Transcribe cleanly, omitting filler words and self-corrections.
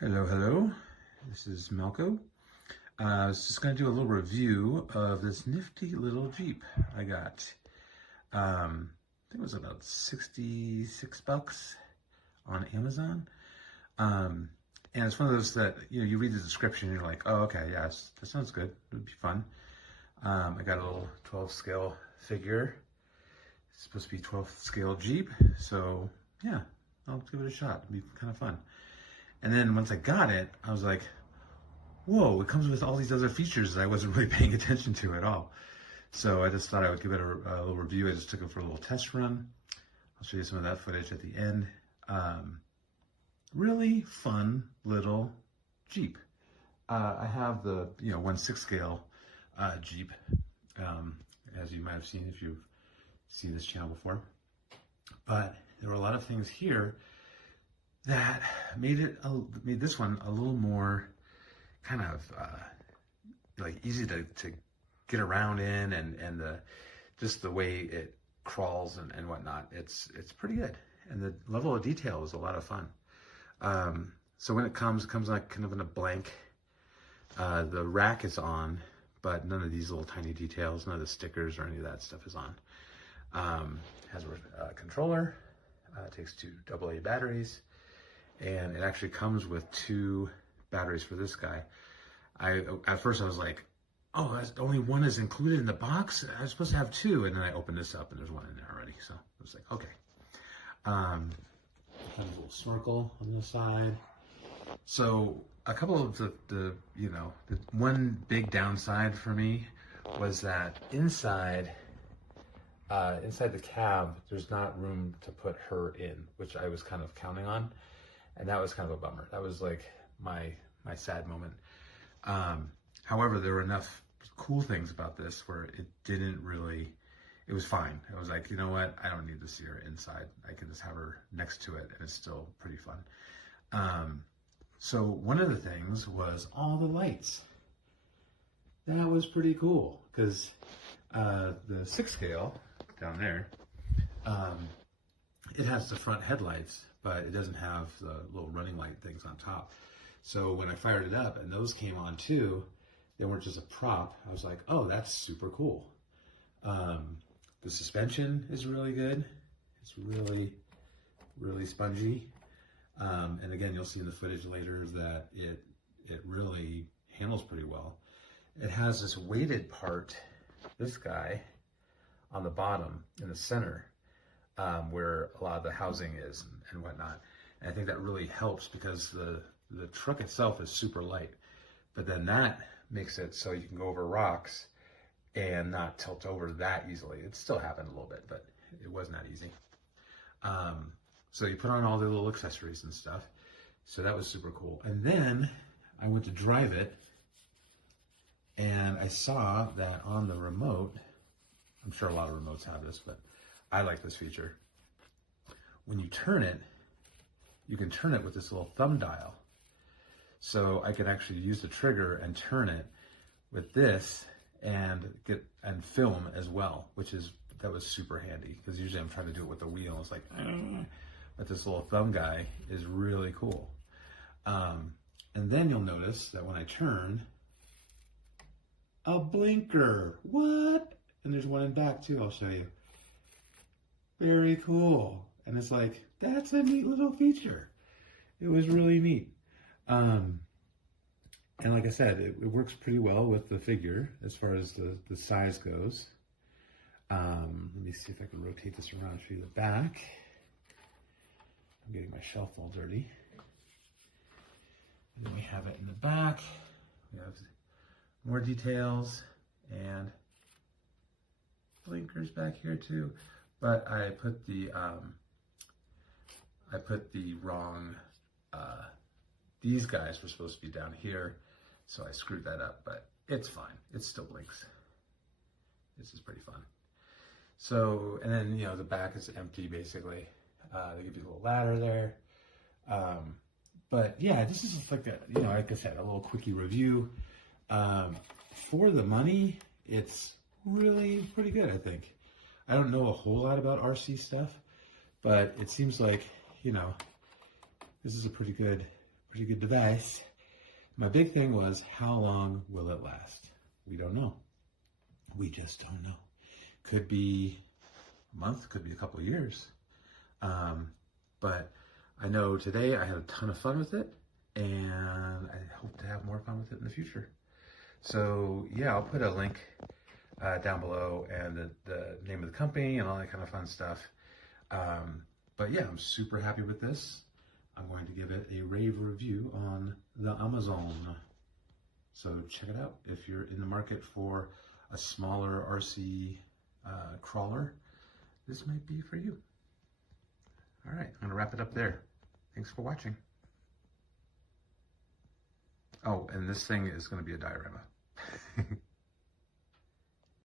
Hello, hello. This is Malco. I was just going to do a little review of this nifty little Jeep I got. I think it was about 66 bucks on Amazon. And it's one of those that, you read the description and you're like, oh, okay, yeah, that sounds good. It would be fun. I got a little 12 scale figure. It's supposed to be 12 scale Jeep. So yeah, I'll give it a shot. It'll be kind of fun. And then once I got it, I was like, whoa, it comes with all these other features that I wasn't really paying attention to at all. So I just thought I would give it a little review. I just took it for a little test run. I'll show you some of that footage at the end. Really fun little Jeep. I have the 1/6 scale Jeep, as you might have seen if you've seen this channel before. But there were a lot of things here that made this one a little more kind of like easy to get around in, and just the way it crawls and whatnot. It's pretty good, and the level of detail is a lot of fun. So when it comes like kind of in a blank. The rack is on, but none of these little tiny details, none of the stickers or any of that stuff is on. Has a controller. It takes 2 AA batteries. And it actually comes with 2 batteries for this guy. At first I was like, oh, only one is included in the box? I was supposed to have 2. And then I opened this up and there's one in there already. So I was like, okay. Has a little snorkel on the side. So a couple of the one big downside for me was that inside the cab, there's not room to put her in, which I was kind of counting on. And that was kind of a bummer. That was like my sad moment. However, there were enough cool things about this where it was fine. I was like, you know what? I don't need to see her inside. I can just have her next to it and it's still pretty fun. So one of the things was all the lights. That was pretty cool because the 6 scale down there, it has the front headlights, but it doesn't have the little running light things on top. So when I fired it up and those came on too, they weren't just a prop. I was like, oh, that's super cool. The suspension is really good. It's really, really spongy. And again, you'll see in the footage later that it really handles pretty well. It has this weighted part, this guy, on the bottom in the center, where a lot of the housing is and whatnot. And I think that really helps because the truck itself is super light, but then that makes it so you can go over rocks and not tilt over that easily. It still happened a little bit, but it wasn't that easy. So you put on all the little accessories and stuff. So that was super cool. And then I went to drive it and I saw that on the remote, I'm sure a lot of remotes have this, but I like this feature. When you turn it, you can turn it with this little thumb dial. So I could actually use the trigger and turn it with this and film as well, that was super handy because usually I'm trying to do it with the wheel. It's like, but this little thumb guy is really cool. And then you'll notice that when I turn, a blinker. What? And there's one in back too, I'll show you. Very cool. And it's like, that's a neat little feature. It was really neat. And like I said, it works pretty well with the figure as far as the size goes. Let me see if I can rotate this around and show you the back. I'm getting my shelf all dirty. And then we have it in the back. We have more details and blinkers back here too. But I put the wrong, these guys were supposed to be down here, so I screwed that up, but it's fine. It still blinks. This is pretty fun. So, and then, the back is empty basically. They give you a little ladder there. But yeah, this is just like like I said, a little quickie review. For the money, it's really pretty good, I think. I don't know a whole lot about RC stuff, but it seems like, this is a pretty good pretty good device. My big thing was, how long will it last? We don't know. We just don't know. Could be a month, could be a couple of years. But I know today I had a ton of fun with it, and I hope to have more fun with it in the future. So yeah, I'll put a link down below and the name of the company and all that kind of fun stuff. But yeah, I'm super happy with this. I'm going to give it a rave review on the Amazon. So check it out. If you're in the market for a smaller RC crawler, this might be for you. All right, I'm gonna wrap it up there. Thanks for watching. Oh, and this thing is gonna be a diorama.